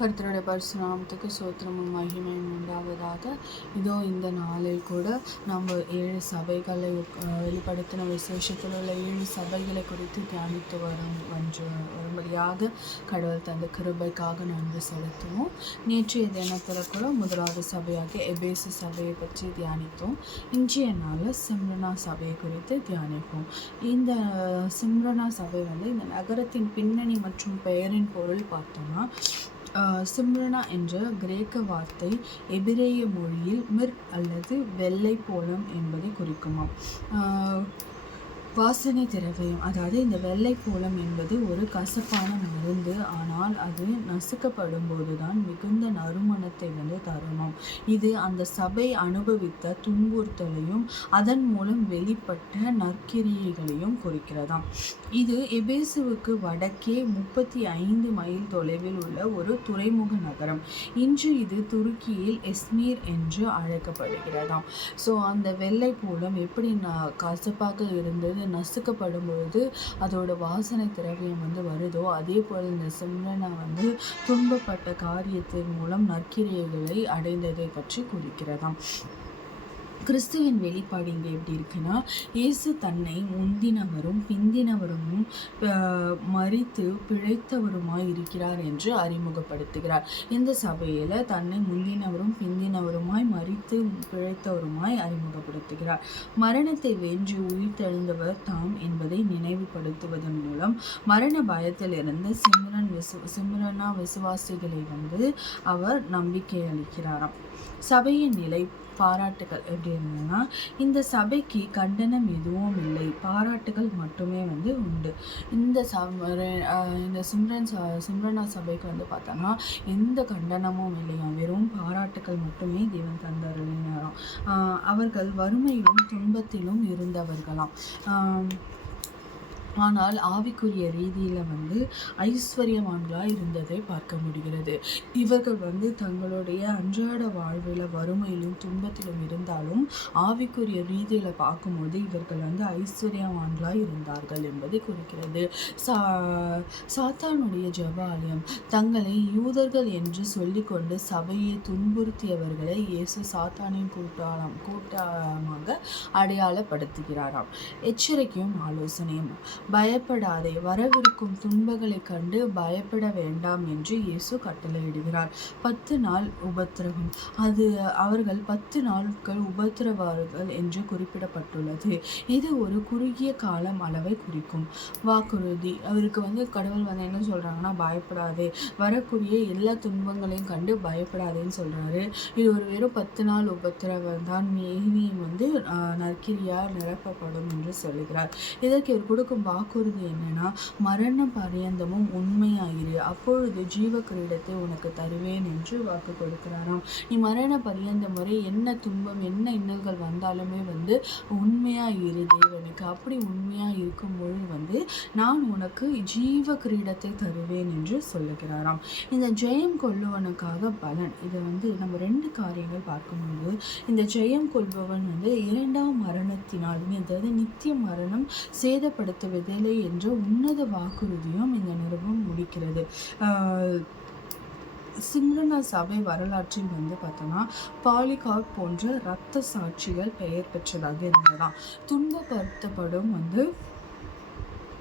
கர்த்தருடைய பரிசுநாமத்துக்கு சோத்திரமும் மகிமையும் உண்டாவதாக. இதோ இந்த நாளில் கூட நம்ம 7 சபைகளை வெளிப்படுத்தின விசேஷத்தில் உள்ள 7 சபைகளை குறித்து தியானித்து வரும்படியாக கடவுள் தந்த கிருபைக்காக நன்றி செலுத்துவோம். நேற்றைய தினத்தில் கூட முதலாவது சபையாக எபேசு சபையை பற்றி தியானித்தோம். இன்றைய நாளில் சிம்ரனா சபையை குறித்து தியானிப்போம். இந்த சிம்ரனா சபை இந்த நகரத்தின் பின்னணி மற்றும் பெயரின் பொருள் பார்த்தோம்னா, சிம்ரனா என்ற கிரேக்க வார்த்தை எபிரேய மொழியில் மிர் அல்லது வெள்ளை போலம் என்பதை குறிக்குமாம். வாசனை திரவியம், அதாவது இந்த வெள்ளை போலம் என்பது ஒரு கசப்பான மருந்து. ஆனால் அது நசுக்கப்படும் போதுதான் மிகுந்த நறுமணத்தை தருமாம். இது அந்த சபை அனுபவித்த துன்புறுத்தலையும் அதன் மூலம் வெளிப்பட்ட நற்கிரியைகளையும் குறிக்கிறதாம். இது எபேசுவுக்கு வடக்கே 35 மைல் தொலைவில் உள்ள ஒரு துறைமுக நகரம். இன்று இது துருக்கியில் எஸ்மீர் என்று அழைக்கப்படுகிறதாம். ஸோ அந்த வெள்ளை போலம் எப்படி கசப்பாக இருந்தது, நசுக்கப்படும் பொழுது அதோட வாசனை திரவியம் வருதோ, அதே போல் இந்த சிம்ரனா துன்பப்பட்ட காரியத்தின் மூலம் நற்கிரியைகளை அடைந்ததை பற்றி குறிக்கிறதாம். கிறிஸ்துவின் வெளிப்பாடு இங்கே எப்படி இருக்குன்னா, இயேசு தன்னை முந்தினவரும் பிந்தினவரும் மரித்து பிழைத்தவருமாய் இருக்கிறார் என்று அறிமுகப்படுத்துகிறார். இந்த சபையில் தன்னை முந்தினவரும் பிந்தினவருமாய் மரித்து பிழைத்தவருமாய் அறிமுகப்படுத்துகிறார். மரணத்தை வென்று உயிர்த்தெழுந்தவர் தாம் என்பதை நினைவுபடுத்துவதன் மூலம் மரண பயத்தில் இருந்த சிம்ரனா விசுவாசிகளை அவர் நம்பிக்கை அளிக்கிறாராம். சபையின் நிலை பாராட்டுகள் எப்படி இருந்ததுன்னா, இந்த சபைக்கு கண்டனம் எதுவும் இல்லை, பாராட்டுகள் மட்டுமே உண்டு. இந்த சிம்ரனா சபைக்கு பார்த்தோன்னா எந்த கண்டனமும் இல்லையா, வெறும் பாராட்டுகள் மட்டுமே தேவன் தந்தருளினாராம். அவர்கள் வறுமையிலும் துன்பத்திலும் இருந்தவர்களாம். ஆனால் ஆவிக்குரிய ரீதியில் ஐஸ்வர்யவான்களாக இருந்ததை பார்க்க முடிகிறது. இவர்கள் தங்களுடைய அன்றாட வாழ்வில் வறுமையிலும் துன்பத்திலும் இருந்தாலும் ஆவிக்குரிய ரீதியில் பார்க்கும்போது இவர்கள் ஐஸ்வர்யவான்களாக இருந்தார்கள் என்பதை குறிக்கிறது. சாத்தானுடைய ஜெபாலயம், தங்களை யூதர்கள் என்று சொல்லிக்கொண்டு சபையை துன்புறுத்தியவர்களை இயேசு சாத்தானின் கூட்டமாக அடையாளப்படுத்துகிறாராம். எச்சரிக்கையும் ஆலோசனையும். பயப்படாதே, வரவிருக்கும் துன்பங்களை கண்டு பயப்பட வேண்டாம் என்று இயேசு கட்டளையிடுகிறார். 10 நாள் உபத்திரவம், அது அவர்கள் 10 நாட்கள் உபத்திரவார்கள் என்று குறிப்பிடப்பட்டுள்ளது. இது ஒரு குறுகிய காலம் அளவை குறிக்கும் வாக்குறுதி. அவருக்கு கடவுள் என்ன சொல்றாங்கன்னா, பயப்படாதே, வரக்கூடிய எல்லா துன்பங்களையும் கண்டு பயப்படாதேன்னு சொல்றாரு. இது ஒரு வெறும் 10 நாள் உபத்திரவம் தான், நற்கிரியால் நிரப்பப்படும் என்று சொல்லுகிறார். இதற்கு இவர் கொடுக்கும் வாக்குறுதி என்னன்னா, மரண பரியந்தமும் உண்மையாயிரு, அப்பொழுது ஜீவ கிரீடத்தை உனக்கு தருவேன் என்று வாக்கு கொடுக்கிறாராம். நீ மரண பரியந்தம் வரை என்ன துன்பம் என்ன இன்னல்கள் வந்தாலுமே உண்மையாயிரு தேவனுக்கு. அப்படி உண்மையா இருக்கும் பொழுது நான் உனக்கு ஜீவ கிரீடத்தை தருவேன் என்று சொல்லுகிறாராம். இந்த ஜெயம் கொள்ளுவனுக்காக பலன். இதை நம்ம 2 காரியங்கள் பார்க்கும்போது, இந்த ஜெயம் கொள்பவன் 2ஆம் மரணத்தினால், அதாவது நித்திய மரணம் சேதப்படுத்துவதில்லை என்ற உன்னத வாக்குறுதியும் இந்த நிறுவனம் முடிக்கிறது. சிம்ரனா சபை வரலாற்றில் பார்த்தோம்னா, பாலிகார்ப் போன்ற இரத்த சாட்சிகள் பெயர் பெற்றதாக இருந்ததாம். துன்பப்படுத்தப்படும்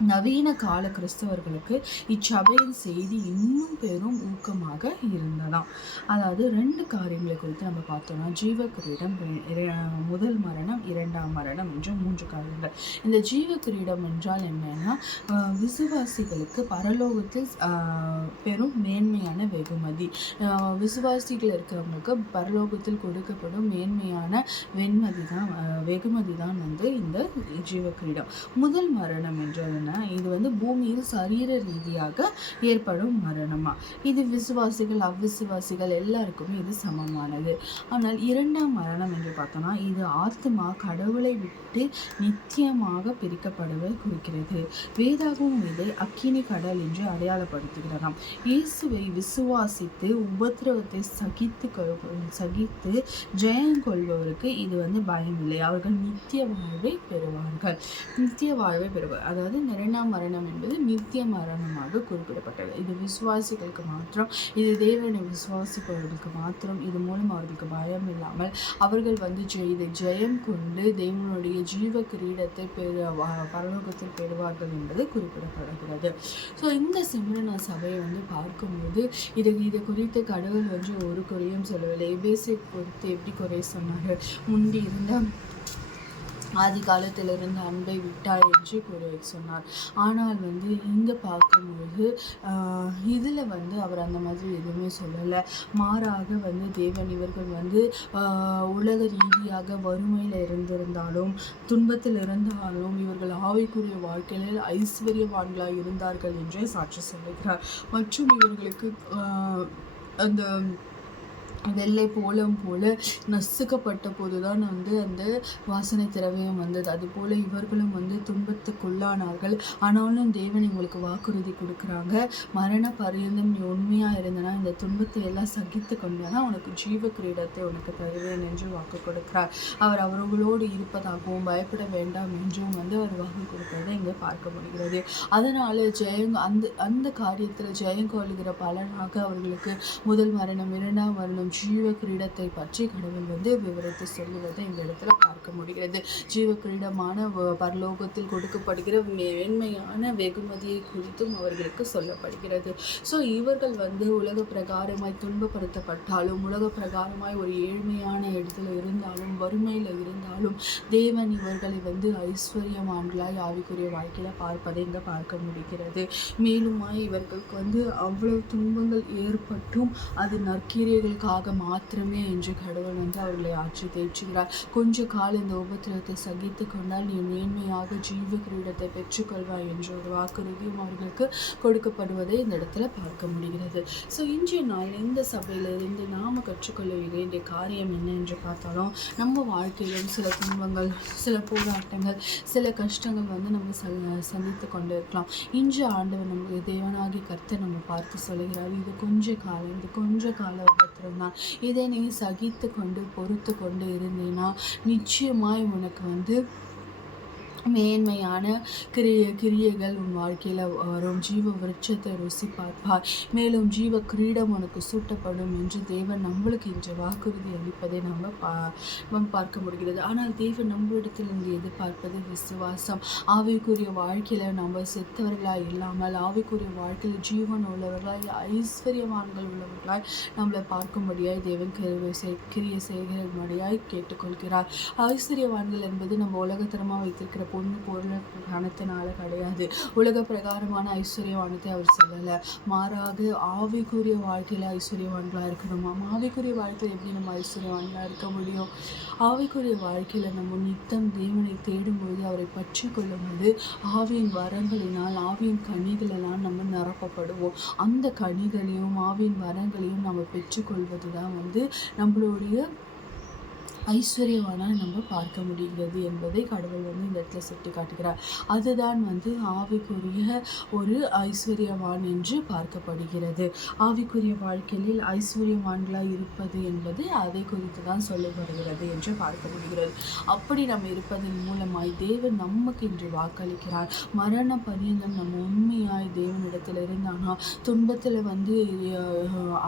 நவீன கால கிறிஸ்தவர்களுக்கு இச்சபையின் செய்தி இன்னும் பெரும் ஊக்கமாக இருந்ததாம். அதாவது 2 காரியங்களை குறித்து நம்ம பார்த்தோம்னா, ஜீவ கிரீடம், முதல் மரணம், 2ஆம் மரணம் என்று 3 காரியங்கள். இந்த ஜீவ கிரீடம் என்றால் என்னன்னா, விசுவாசிகளுக்கு பரலோகத்தில் பெரும் மேன்மையான வெகுமதி. விசுவாசிகள் இருக்கிறவங்களுக்கு பரலோகத்தில் கொடுக்கப்படும் மேன்மையான வெகுமதி தான் இந்த ஜீவ கிரீடம். முதல் மரணம் என்றால் இது பூமியில் சரீர ரீதியாக ஏற்படும் மரணமா. இது விசுவாசிகள் அவ்விசுவாசிகள் எல்லாருக்குமே இது சமமானது. ஆனால் 2ஆம் மரணம் என்று பார்த்தோம்னா, இது ஆத்மா கடவுளை விட்டு நித்தியமாக பிரிக்கப்படுவதை குறிக்கிறது. வேதாகமும் இதை அக்கினி கடல் என்று அடையாளப்படுத்துகிறாராம். இயேசுவை விசுவாசித்து உபத்திரவத்தை சகித்து ஜெயம் கொள்பவருக்கு இது பயம் இல்லை. அவர்கள் நித்திய வாழ்வை பெறுவார்கள். அதாவது இரண்டாம் மரணம் என்பது நித்திய மரணமாக குறிப்பிடப்பட்டது. இது விசுவாசிகளுக்கு மாத்திரம், இது தேவனை விசுவாசிப்பவர்களுக்கு மாத்திரம். இது மூலம் அவர்களுக்கு பயம் இல்லாமல் அவர்கள் இதை ஜெயம் கொண்டு தேவனுடைய ஜீவ கிரீடத்தை பரலோகத்தில் பெறுவார்கள் என்பது குறிப்பிடப்படுகிறது. ஸோ இந்த சிம்ரனா சபையை பார்க்கும்போது இதை குறித்து கடவுள் ஒரு குறையும் சொல்லவில்லை. எபேசை குறித்து எப்படி குறை சொன்னார்? முந்தி இருந்த ஆதி காலத்திலிருந்து அன்பை விட்டார் என்று கூறி சொன்னார். ஆனால் இங்கே பார்க்கும்போது இதில் அவர் அந்த மாதிரி எதுவுமே சொல்லலை. மாறாக தேவன் இவர்கள் உலக ரீதியாக வறுமையில் இருந்திருந்தாலும் துன்பத்தில் இருந்தாலும் இவர்கள் ஆவிக்குரிய வாழ்க்கையில் ஐஸ்வர்யவான்களாக இருந்தார்கள் என்றே சாட்சி சொல்லுகிறார். மற்றும் இவர்களுக்கு அந்த வெள்ளை போலம் போல நசுக்கப்பட்ட போதுதான் அந்த வாசனை திரவியம் வந்தது. அதுபோல இவர்களும் துன்பத்துக்குள்ளானார்கள். ஆனாலும் தேவன் இவங்களுக்கு வாக்குறுதி கொடுக்குறாங்க, மரண பரியந்தம் நீ உண்மையாக இருந்தனா, இந்த துன்பத்தை எல்லாம் சகித்து கொண்டனா உனக்கு ஜீவ கிரீடத்தை உனக்கு தருவேன் என்று வாக்கு கொடுக்கிறார். அவர் அவர்களோடு இருப்பதாகவும் பயப்பட வேண்டாம் என்றும் அவர் வாக்கு கொடுப்பதை இங்கே பார்க்க முடிகிறது. அதனால அந்த காரியத்தில் ஜெயம் கொள்கிற பலனாக அவர்களுக்கு முதல் மரணம், இரண்டாம் மரணம், ஜீவ கிரீடத்தை பற்றி கடவுள் விவரித்து சொல்லுவதை இந்த இடத்துல பார்க்க முடிகிறது. ஜீவ கிரீடமான பரலோகத்தில் கொடுக்கப்படுகிற மேன்மையான வெகுமதியை குறித்தும் அவர்களுக்கு சொல்லப்படுகிறது. ஸோ இவர்கள் உலக பிரகாரமாய் துன்பப்படுத்தப்பட்டாலும், உலக பிரகாரமாய் ஒரு ஏழ்மையான இடத்துல இருந்தாலும், வறுமையில் இருந்தாலும் தேவன் இவர்களை ஐஸ்வர்யமான்களாய் ஆவிக்குரிய வாழ்க்கையில் பார்ப்பதை இங்கே பார்க்க முடிகிறது. மேலுமாய் இவர்களுக்கு அவ்வளவு துன்பங்கள் ஏற்பட்டும் அது நற்கிரியைகளுக்காக மாத்திரமே என்று கடவுள் அவர்களை ஆட்சி தேய்ச்சுகிறார். கொஞ்ச காலம் இந்த உபத்திரத்தை சகித்து கொண்டால் நீ மேன்மையாக ஜீவ கிரீடத்தை பெற்றுக்கொள்வாய் என்ற ஒரு வாக்குறுதியும் அவர்களுக்கு கொடுக்கப்படுவதை இந்த இடத்துல பார்க்க முடிகிறது. ஸோ இன்றைய நாள் இந்த சபையிலிருந்து நாம் கற்றுக்கொள்ள வேண்டிய காரியம் என்ன என்று பார்த்தாலும், நம்ம வாழ்க்கையிலும் சில துன்பங்கள், சில போராட்டங்கள், சில கஷ்டங்கள் நம்ம சந்தித்து கொண்டு இருக்கலாம். இன்று ஆண்டவர் நம்ம தேவனாகி கர்த்தர் நம்ம பார்த்து சொல்லுகிறார், இது கொஞ்ச கால உபத்திரம் தான், இதை நீ சகித்து கொண்டு பொறுத்து கொண்டு இருந்தீன்னா நிச்சயமாய் உனக்கு மேன்மையான கிரியைகள் உன் வாழ்க்கையில் வரும். ஜீவ விருட்சத்தை ருசி பார்ப்பார், மேலும் ஜீவ கிரீடம் உனக்கு சூட்டப்படும் என்று தேவன் நம்மளுக்கு இன்று வாக்குறுதி அளிப்பதை நம்ம பார்க்க முடிகிறது. ஆனால் தேவன் நம்மளிடத்தில் இருந்து எதிர்பார்ப்பது விசுவாசம். ஆவிக்குரிய வாழ்க்கையில் நம்ம செத்தவர்களாய் இல்லாமல் ஆவிக்குரிய வாழ்க்கையில் ஜீவன் உள்ளவர்களாய் ஐஸ்வர்யவான்கள் உள்ளவர்களாய் நம்மளை பார்க்கும்படியாய் தேவன் கிரியை செய்கிறபடியாய் கேட்டுக்கொள்கிறார். ஐஸ்வர்யவான்கள் என்பது நம்ம உலகத்தரமாக வைத்திருக்கிற பொருள் பணத்தினால கிடையாது. உலக பிரகாரமான ஐஸ்வர்யவானத்தை அவர் சொல்லலை. மாறாக ஆவிக்குரிய வாழ்க்கையில் ஐஸ்வர்யவான்களாக இருக்கணுமா? ஆவிக்குரிய வாழ்க்கையில் எப்படி நம்ம ஐஸ்வர்யவான்களாக இருக்க முடியும்? ஆவிக்குரிய வாழ்க்கையில் நம்ம நித்தம் தேவனை தேடும்போது, அவரை பற்றி கொள்ளும்போது ஆவியின் வரங்களினால், ஆவியின் கனிகளெல்லாம் நம்ம நிரப்பப்படுவோம். அந்த கனிகளையும் ஆவியின் வரங்களையும் நம்ம பெற்றுக்கொள்வது தான் நம்மளுடைய ஐஸ்வர்யவான நம்ம பார்க்க முடிகிறது என்பதை கடவுள் இந்த இடத்துல சுட்டி காட்டுகிறார். அதுதான் ஆவிக்குரிய ஒரு ஐஸ்வர்யவான் என்று பார்க்கப்படுகிறது. ஆவிக்குரிய வாழ்க்கையில் ஐஸ்வர்யவான்களாக இருப்பது என்பது அதை குறித்து தான் சொல்லப்படுகிறது என்று பார்க்க முடிகிறது. அப்படி நம்ம இருப்பதன் மூலமாய் தேவன் நமக்கு இன்று வாக்களிக்கிறார். மரண பரியந்தம் நம்ம உண்மையாய் தேவனிடத்தில் இருந்தானா, துன்பத்தில்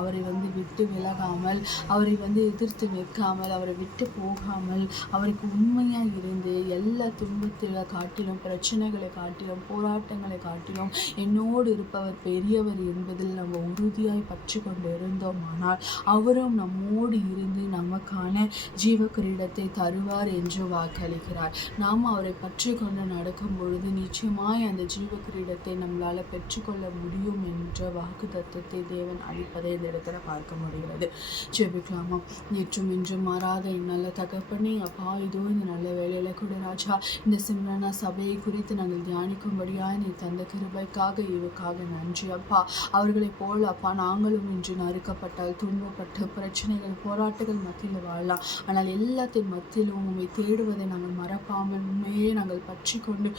அவரை விட்டு விலகாமல், அவரை எதிர்த்து நிற்காமல், அவரை விட்டு போகாமல், அவருக்கு உண்மையாக இருந்து எல்லா துன்பத்தில் காட்டிலும், பிரச்சனைகளை காட்டிலும், போராட்டங்களை காட்டிலும் என்னோடு இருப்பவர் பெரியவர் என்பதில் நம்ம உறுதியாய் பற்றி கொண்டு இருந்தோமானால் அவரும் நம்மோடு இருந்து நமக்கான ஜீவ கிரீடத்தை தருவார் என்று வாக்களிக்கிறார். நாம் அவரை பற்றி கொண்டு நடக்கும் பொழுது நிச்சயமாய் அந்த ஜீவ கிரீடத்தை நம்மளால் பெற்றுக்கொள்ள முடியும் என்ற வாக்கு தத்துவத்தை தேவன் அளிப்பதை இந்த இடத்துல பார்க்க முடிகிறது. ஜெபிக்கலாமா? நேற்றும் இன்றும் மாறாத நல்ல தகப்பனே, அப்பா, இதோ இந்த நல்ல வேலையில் கூட ராஜா, இந்த சிம்ரனா சபையை குறித்து நாங்கள் தியானிக்கும்படியாக நீ தந்த கிருபைக்காக இவக்காக நன்றி அப்பா. அவர்களைப் போல் அப்பா நாங்களும் இன்று நறுக்கப்பட்டால், துன்பப்பட்ட பிரச்சனைகள், போராட்டங்கள் மத்தியில் வாழலாம். ஆனால் எல்லாத்தின் மத்தியிலும் உண்மை தேடுவதை நாங்கள் மறப்பாமல் உண்மையே நாங்கள் பற்றி கொண்டு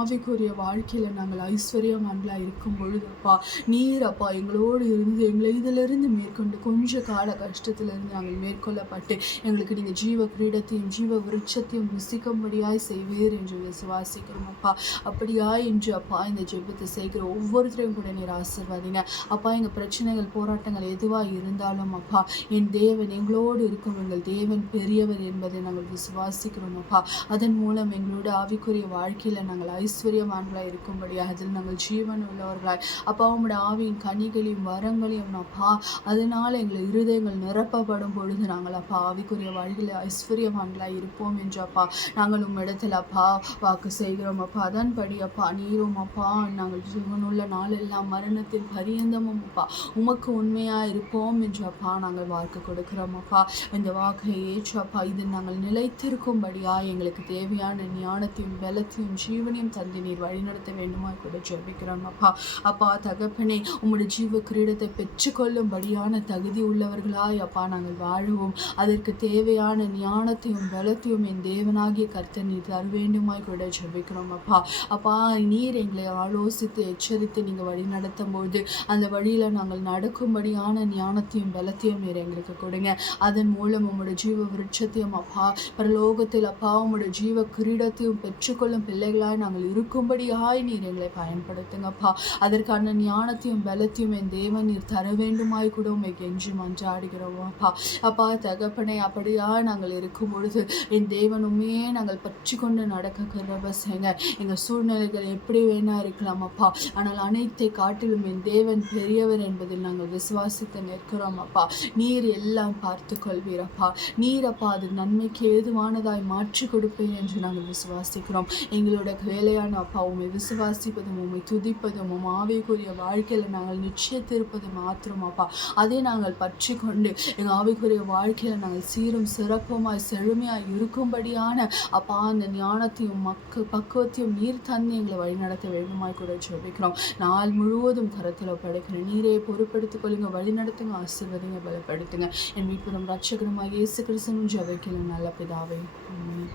ஆவிக்குரிய வாழ்க்கையில் நாங்கள் ஐஸ்வர்யவான்களாக இருக்கும் பொழுது அப்பா, நீர் அப்பா எங்களோடு இருந்து எங்களை இதிலிருந்து மேற்கொண்டு கொஞ்ச கால கஷ்டத்திலிருந்து நாங்கள் மேற்கொள்ளப்பட்டு எங்களுக்கு நீங்கள் இந்த ஜீவ கிரீடத்தையும் ஜீவ விருட்சத்தையும் ருசிக்கும்படியாய் செய்வீர் என்று விசுவாசிக்கிறோம் அப்பா. அப்படியாய் இன்று அப்பா இந்த ஜெபத்தை செய்கிற ஒவ்வொருத்தரையும் கூட நீர் ஆசீர்வதிங்க அப்பா. எங்கள் பிரச்சனைகள் போராட்டங்கள் எதுவாக இருந்தாலும் அப்பா, என் தேவன் எங்களோடு இருக்கும், எங்கள் தேவன் பெரியவர் என்பதை நாங்கள் விசுவாசிக்கிறோம் அப்பா. அதன் மூலம் எங்களோட ஆவிக்குரிய வாழ்க்கையில் நாங்கள் ஐஸ்வர்யவான்களாய் இருக்கும்படியாக அதில் நாங்கள் ஜீவன் உள்ளவர்களாய் அப்பா உம்முடைய ஆவியின் கனிகளையும் வரங்களையும் அப்பா அதனால் எங்கள் இருதயங்கள் நிரப்பப்படும் பொழுது நாங்கள் அப்பா ஆவிக்குரிய வாழ்க்கையில் ஐஸ்வர்யவான்களாய் இருப்போம் என்று அப்பா நாங்கள் உம்மிடத்தில் அப்பா வாக்கு செய்கிறோம் அப்பா. அதன்படி அப்பா நீரும் அப்பா நாங்கள் ஜீவனுள்ள நாள் எல்லாம் மரணத்தின் பரியந்தமும் அப்பா உமக்கு உண்மையாக இருப்போம் என்று அப்பா நாங்கள் வாக்கு கொடுக்கிறோம் அப்பா. இந்த வாக்கை ஏற்று அப்பா இதில் நாங்கள் நிலைத்திருக்கும்படியா எங்களுக்கு தேவையான ஞானத்தையும் பலத்தையும் ஜீவனையும் தந்து நீர் வழிநடத்த வேண்டுமா கூட ஜெபிக்கிறோம் அப்பா. அப்பா தகப்பனே உம்முடைய ஜீவ கிரீடத்தை பெற்றுக்கொள்ளும்படியான தகுதி உள்ளவர்களாய் அப்பா நாங்கள் வாழவும் அதற்கு தேவையான ஞானத்தையும் பலத்தையும் என் தேவனாகிய கர்த்தர் நீர் தர வேண்டுமாய் கூட ஜெபிக்கிறோம் அப்பா. அப்பா நீர் எங்களை ஆலோசித்து எச்சரித்து நீங்கள் வழி நடத்தும் போது அந்த வழியில் நாங்கள் நடக்கும்படியான ஞானத்தையும் பலத்தையும் நீர் எங்களுக்கு கொடுங்க. அதன் மூலம் உம்முடைய ஜீவ விருட்சத்தையும் அப்பா பரலோகத்தில் அப்பா உம்முடைய ஜீவ கிரீடத்தையும் பெற்றுக்கொள்ளும் பிள்ளைகளாய் நாங்கள் இருக்கும்படியாய் நீர் எங்களை பயன்படுத்துங்கப்பா. அதற்கான ஞானத்தையும் பலத்தையும் என் தேவன் நீர் தர வேண்டுமாய் கூட உண்மை கெஞ்சி மன்றாடுகிறோம் அப்பா. அப்பா தகப்பனை அப்படியா நாங்கள் இருக்கும் பொழுது என் தேவனுமே நாங்கள் பற்றி கொண்டு நடக்க கிருபை செய்யுங்க. எங்கள் சூழ்நிலைகள் எப்படி வேணா இருக்கலாம் அப்பா, ஆனால் அனைத்தை காட்டிலும் என் தேவன் பெரியவர் என்பதில் நாங்கள் விசுவாசித்து நிற்கிறோம் அப்பா. நீர் எல்லாம் பார்த்து கொள்வீரப்பா. நீர் அப்பா அது நன்மைக்கு ஏதுவானதாய் மாற்றி கொடுப்பேன் என்று நாங்கள் விசுவாசிக்கிறோம். எங்களோட வேலையான அப்பா உண்மை விசுவாசிப்பதும் உண்மை துதிப்பதும் உம் ஆவிக்குரிய வாழ்க்கையில் நாங்கள் நிச்சயத்திருப்பது மாத்திரம் அப்பா அதை நாங்கள் பற்றி கொண்டு எங்கள் ஆவிக்குரிய வாழ்க்கையில் நாங்கள் சீரும் சிறப்புமாய் செழுமையாய் இருக்கும்படியான அப்பா அந்த ஞானத்தையும் பக்குவத்தையும் நீர் தந்து எங்களை வழிநடத்த வேண்டுமாய் கூட ஜெபிக்கிறோம். நாள் முழுவதும் கரத்தில் படைக்கிறேன். நீரே பொறுப்படுத்திக் கொள்ளுங்க, வழிநடத்துங்க, ஆசீர்வதிங்க, பலப்படுத்துங்க. என் மீட்பும் ரட்சகருமாய் இயேசு கிறிஸ்துவின் ஜெபத்தில் நல்ல பிதாவே. ஆமென்.